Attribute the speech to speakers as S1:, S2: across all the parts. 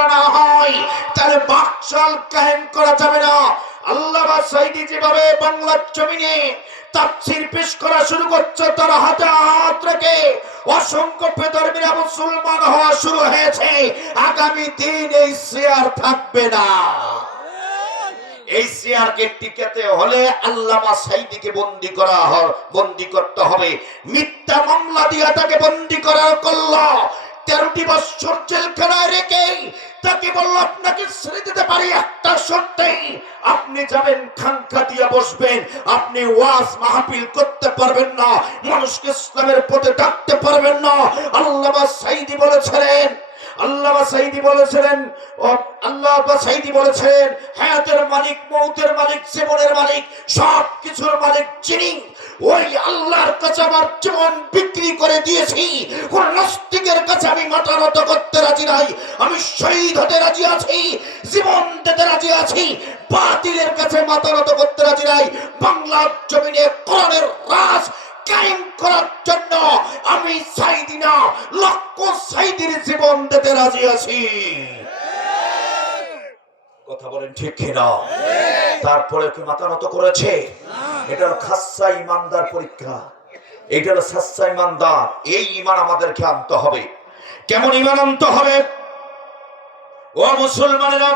S1: করা না হয় তাহলে বাকশাল কায়েম করা যাবে না। আল্লাহ সাইদি যেভাবে বাংলার জমিনে পেশ করা শুরু করছে, তার হাতে হাত রেখে অসংখ্য মুসলমান হওয়া শুরু হয়েছে। আগামী দিন এই শেয়ার থাকবে না। এই শেয়ারকে টিকাতে হলে আল্লামা সাইদিকে বন্দি করা বন্দি করতে হবে। মিথ্যা মামলা দিয়া তাকে বন্দি করার করল তেরোটি বছর জেলখানায় রেখে তাকে বলল, আপনাকে ছেড়ে দিতে পারি একটা সত্যি আপনি যাবেন খানখা দিয়ে বসবেন। আপনি ওয়াজ মাহফিল করতে পারবেন না, মানুষকে ইসলামের পথে ডাকতে পারবেন না। আল্লাহ সাইদি বলেছিলেন আল্লাহ সাইদি বলেছিলেন আল্লাহ সাইদি বলেছেন, হায়াতের মালিক, মৌতের মালিক, জীবনের মালিক সব কিছুর মালিক যিনি, ওই আল্লাহর কাছে আমার জীবন বিক্রি করে দিয়েছি। কোন নাস্তিকের কাছে আমি মাথা করতে রাজি নাই। আমি শহীদ হতে রাজি আছি, জীবন দিতে রাজি আছি, বাতিলের কাছে মাথা নত করতে রাজি নাই। বাংলার জমিনে কোরআনের রাজ কায়েম করার জন্য আমি সাইদি না, লক্ষ সাইদির জীবন দিতে রাজি আছি। কথা বলেন ঠিক কিনা? তারপরে কি মাথা নত করেছে? এটা খাসা ইমানদার পরীক্ষা। এটা হলো সাচ্চা ইমানদার। এই ইমান আমাদেরকে আনতে হবে। কেমন ইমান আনতে হবে? ও মুসলমানেরা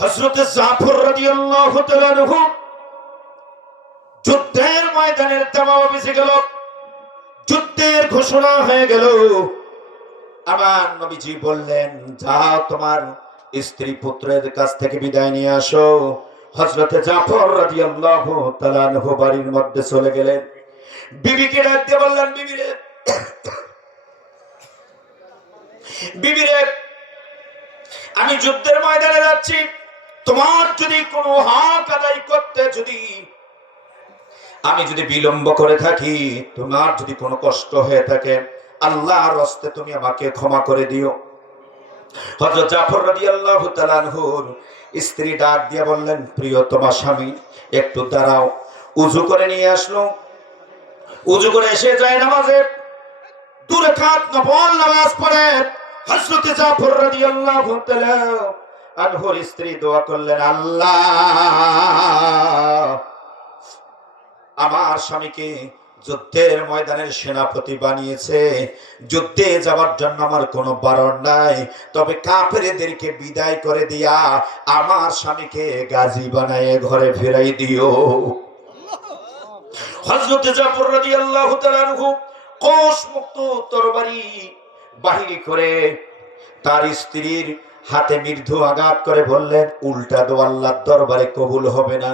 S1: হজরতে জাফর রাদিয়াল্লাহু তাআলা যুদ্ধের ময়দানের তামাম বেঁচে গেল। যুদ্ধের ঘোষণা হয়ে গেল। আমার নবীজি বললেন যা তোমার স্ত্রী পুত্রের কাছ থেকে বিদায় নিয়ে আসো। হজরতে জাফর তাআলা আনহু বাড়ির মধ্যে চলে গেলেন। বিবিকে ডাক দিয়ে বললেন, বিবিরে বিবিরে, আমি যুদ্ধের ময়দানে যাচ্ছি। তোমার যদি কোনো হক আদায় করতে যদি আমি যদি বিলম্ব করে থাকি, তোমার যদি কোনো কষ্ট হয়ে থাকে, আল্লাহর হস্তে তুমি আমাকে ক্ষমা করে দিও। হযরত জাফর রাদিয়াল্লাহু তাআলা আনহুর স্ত্রী ডাক দিয়ে বললেন, প্রিয়তমা স্বামী, একটু দাঁড়াও, উজু করে নিয়ে আসলো। উজু করে এসে যায় নামাজে। দু রাকাত নফল নামাজ পড়ে। জাফর আনহুর স্ত্রী দোয়া করলেন, আল্লাহ, আমার স্বামীকে যুদ্ধের ময়দানের সেনাপতি বানিয়েছে। যুদ্ধে যাওয়ার জন্য আমার কোনো বারণ নাই। তবে কাফেরদেরকে বিদায় করে দিয়া আমার স্বামীকে গাজী বানায় ঘরে ফেরাই দিও। হযরতে জাফর রাদিয়াল্লাহু তাআলা কোষ মুক্ত তরবারি বাহিনী করে তার স্ত্রীর হাতে মৃদু আঘাত করে বললেন, উল্টা দো আল্লাহর দরবারে কবুল হবে না।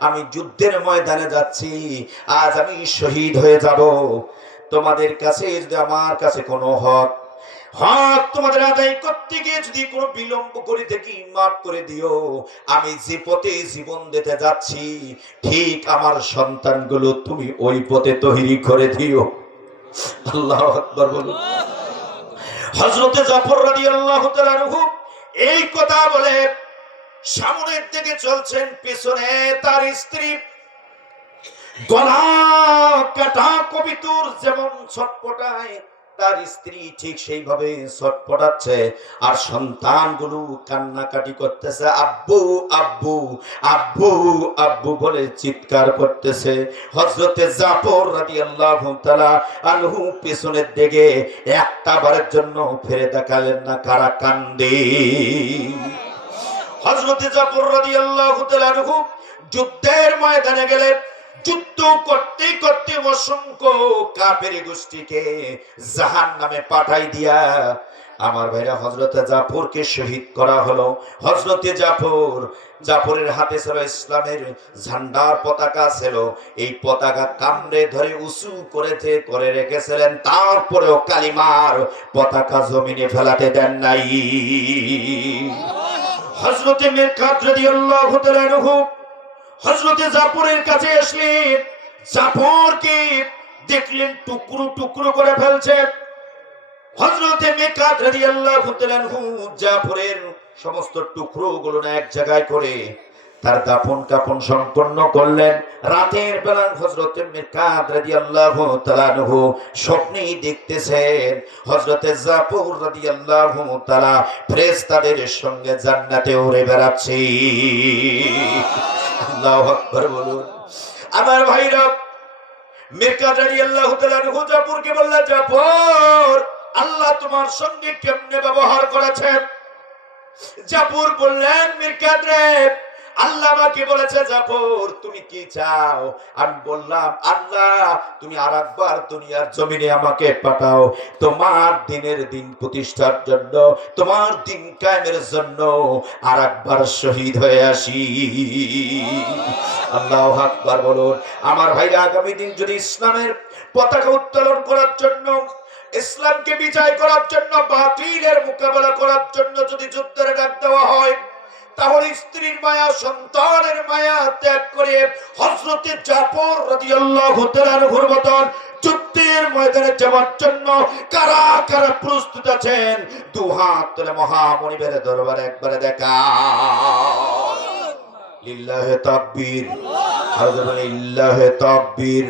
S1: আমি যুদ্ধের ময়দানে যাচ্ছি। আজ আমি শহীদ হয়ে যাব। তোমাদের কাছে যদি আমার কাছে কোনো হক হক তোমাদের আদায় করতে গিয়ে যদি কোনো বিলম্ব করে থাকি মাফ করে দিও। আমি যে পথে জীবন দিতে যাচ্ছি, ঠিক আমার সন্তানগুলো তুমি ওই পথে তৈরি করে দিও। আল্লাহ আকবর বলুন। হজরতে জাফর রাদিয়াল্লাহু তাআলা আনহু এই কথা বলে সামনের দিকে চলছেন পেছনে তার স্ত্রী। গলা কাটা কবিতুর যেমন ছটপটায় তার স্ত্রী ঠিক সেইভাবে ছটপটাচ্ছে আর সন্তানগুলো কান্নাকাটি করতেছে, আব্বু আব্বু আব্বু আব্বু বলে চিৎকার করতেছে। হজরতে জাফর রাদিয়াল্লাহু তাআলা আনহু পেছনের দিকে একটা বারের জন্য ফিরে দেখালেন না কারা কান্দে। হজরতে জাফর তাআলা আনহু যুদ্ধের ময়দানে গেলেন। যুদ্ধ করতে করতে অসংখ্য কাপের গোষ্ঠীকে জাহান নামে পাঠাই দিয়া আমার ভাইরা হজরতে জাফরকে শহীদ করা হলো। হজরতে জাফর, জাফরের হাতে ছিল ইসলামের ঝান্ডার পতাকা ছিল। এই পতাকা কামড়ে ধরে উঁচু করেছে করে রেখেছিলেন। তারপরেও কালিমার পতাকা জমিনে ফেলাতে দেন নাই। হজরতে মেরকাত রাদিয়াল্লাহু তাআলা হজরতে জাফরের কাছে আসলেন জাফরকে দেখলেন টুকরো টুকরো করে ফেলছে। হজরতে মেকাত তাআলা আনহু জাফরের সমস্ত টুকরো গুলো এক জায়গায় করে তার দাফন কাপন সম্পন্ন করলেন। রাতের বেলা হজরত মিরকাত রাদিয়াল্লাহু তাআলা আনহু স্বপ্নেই দেখতেছেন হজরতে জাফর রাদিয়াল্লাহু তাআলা ফেরেশতাদের সঙ্গে জান্নাতে উড়ে বেড়াচ্ছে। বলুন। আমার ভাইরা মিরকাত রাদিয়াল্লাহু তাআলা আনহু জাফরকে বললেন, জাফর, আল্লাহ তোমার সঙ্গে কেমনে ব্যবহার করেছেন? জাফর বললেন মির্কাদ রে আল্লাহ আমাকে বলেছে, জাফর, তুমি কি চাও? আমি বললাম, আল্লাহ, তুমি আর একবার দুনিয়ার জমিনে আমাকে পাঠাও। তোমার দিনের দিন প্রতিষ্ঠার জন্য, তোমার দিন কায়েমের জন্য আর একবার শহীদ হয়ে আসি। আল্লাহ আকবার বলুন। আমার ভাইরা, আগামী দিন যদি ইসলামের পতাকা উত্তোলন করার জন্য, ইসলামকে বিজয় করার জন্য, বাতিলের মোকাবেলা করার জন্য যদি যুদ্ধের ডাক দেওয়া হয় তাহলে স্ত্রীর মায়া সন্তানের মায়া ত্যাগ করে হজরতে জাফর রাদিয়াল্লাহু তাআলার মতন যুদ্ধের ময়দানে যাওয়ার জন্য কারা কারা প্রস্তুত আছেন? দু হাত তুলে মহামনিবের দরবারে একবারে দেখা লিল্লাহে তাকবীর। আর লিল্লাহে তাকবীর।